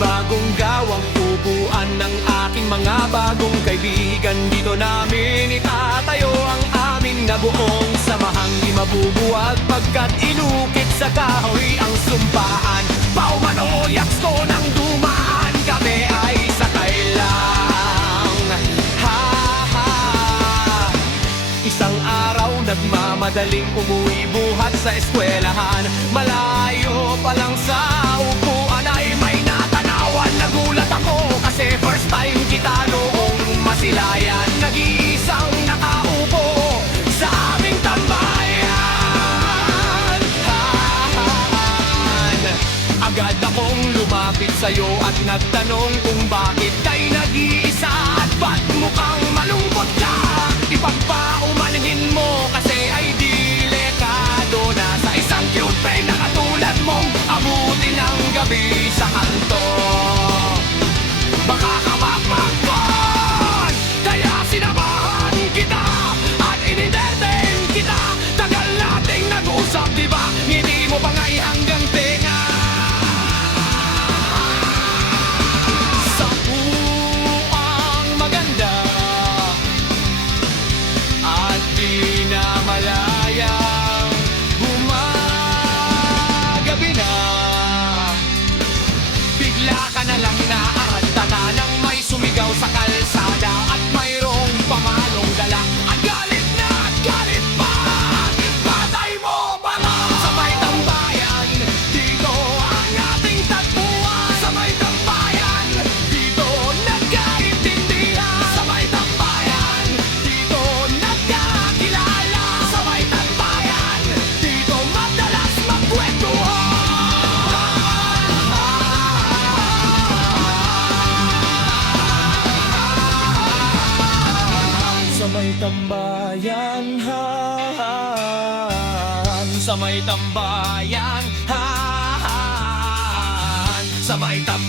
Bagong gawang upuan ng aking mga bagong kaibigan. Dito namin itatayo ang aming nabuong samahang di mabubuwag, pagkat inukit sa kahoy ang sumpaan. Paumano yaks ko ng dumaan, kami ay sakay lang. Ha ha. Isang araw nagmamadaling umuwi buhat sa eskwelahan. Malayo pa lang sa upuan ay may natanawan. Nagulat ako kasi first time kita noong masilayan. Nag-iisang nakaupo sa aming tambayan. Agad akong lumapit sa'yo at nagtanong kung bakit kay nag-iisa at ba't mukhang malungkot ka. Ipagpaumanhin mo kasi ay delikado na sa isang cute friend na katulad mong abutin ang gabi sa kanto. Baka ka mapagpon, kaya sinamahan kita at in-entertain kita. Tagal nating nag-usap, diba? Ngiti mo pa nga'y hanggang tenga. Sa puang maganda at di na malayang gumagabi na, bigla ka na lang naarantana nang may sumigaw sa kalsada at mayroong pamalong dala. Ang galit na at galit pa, patay mo pala. Sa may tambayan, dito ang ating tagpuan. Sa may tambayan, dito nagkaintindihan. Sa may tambayan, dito nagkakilala. Sa may tambayan, dito madalas magkwentuhan. Sa may tambayan, sa may tambayan, sa may tambayan.